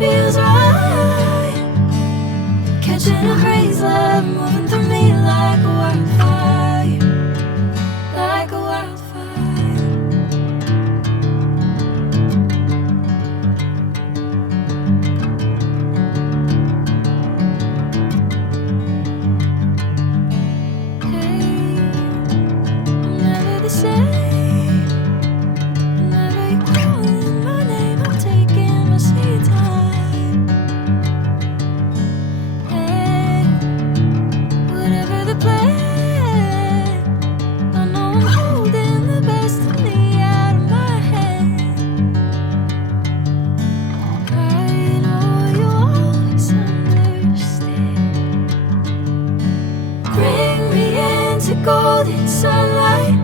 feels right. Catching a craze, love moving through me like a wildfire, like a wildfire. Hey, I'm never the same. Whenever you're calling my name, I'm taking my sweet time. Hey, whatever the plan, I know I'm holding the best of me out of my hand. I know you always understand. Bring me into golden sunlight.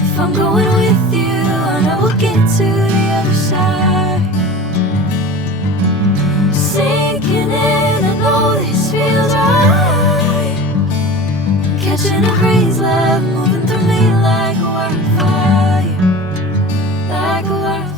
If I'm going with you, I know we'll get to the other side. Sinking in, I know this feels right. Catching a craze, love moving through me like a wildfire, like a wildfire.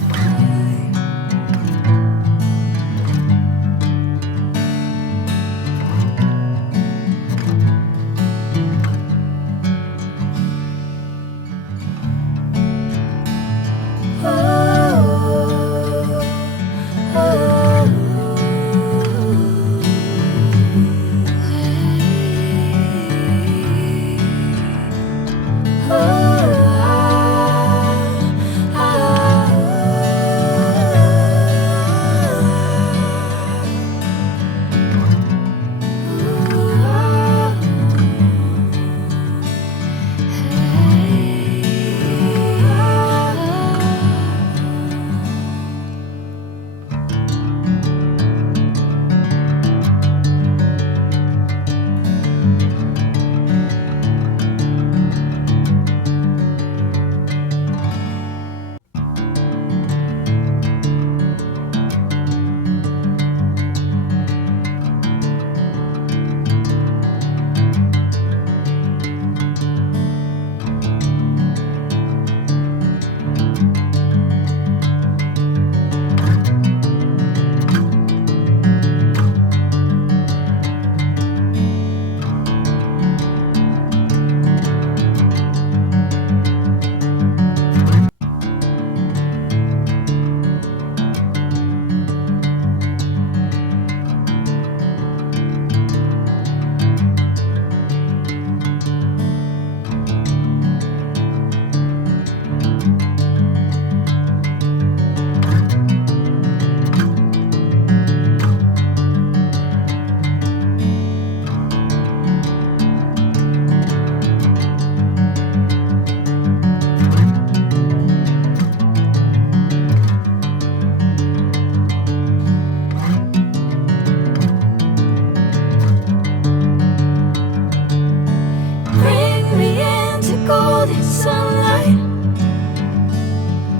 Bring me into golden sunlight.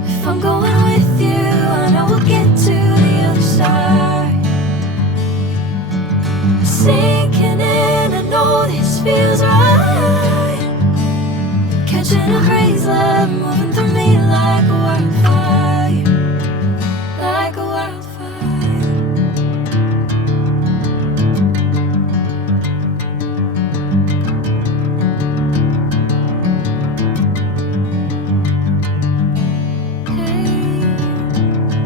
If I'm going with you, I know we'll get to the other side. Sinking in, I know this feels right. Catching a craze, love moving through me like a wildfire, like a wildfire. Hey,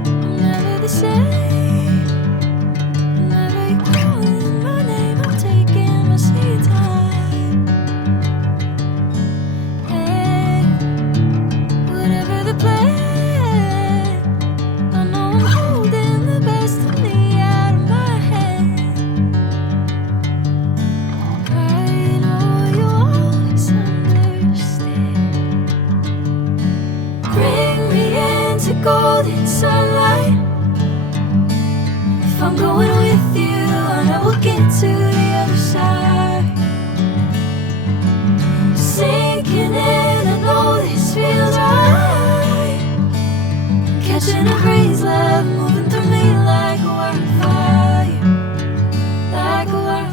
I'm never the same. Whenever you're calling my name, I'm taking my sweet time. Hey, whatever the plan, I know I'm holding the best of me out of my hand. I know you always understand. Bring me into golden sunlight. If I'm going with you, I know we'll get to the other side. Sinking in, I know this feels right. Catching a craze, love moving through me like a wildfire, like a wildfire.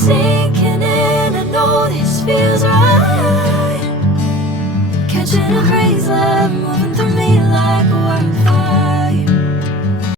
sinking in, I know this feels right. Catching a breeze like